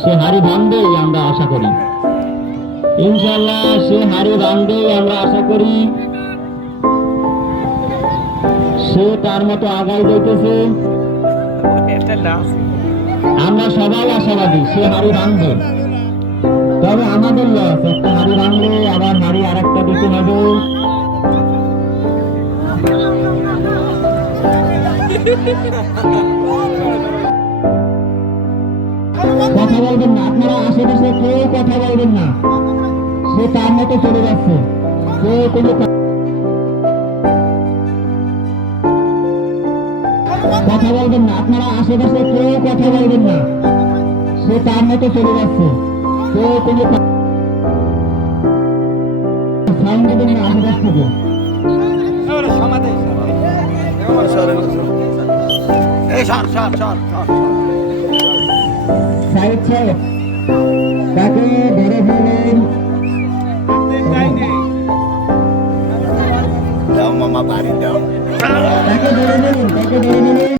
সে হারি ভাঙবে আমরা আশা করি, ইনশাআল্লাহ সে হারি ভাঙবে আমরা আশা করি। সে তার মতো আগায় যাইতেছে, আমরা সবাই আশাবাদী সে হারি ভাঙবে। তবে আমাদের লস, একটা হাড়ি ভাঙলে আবার হাড়ি আর একটা দিতে হবে। কথা বলবেন না আপনারা, আশেপাশে কেউ কথা বলবেন না, সে তার মতো চলে যাচ্ছে। কেউ কোনো কথা বলবেন না আপনারা, আশেপাশে কেউ কথা বলবেন না, সে তার মতো চলে যাচ্ছে। কেউ কোনো সাউন্ড দেবেন না আশেপাশ থেকে। সাহেব সাহেব তাকে ধরে ফেলেন, তাকে ধরে ফেলেন, তাকে ধরে ফেলেন।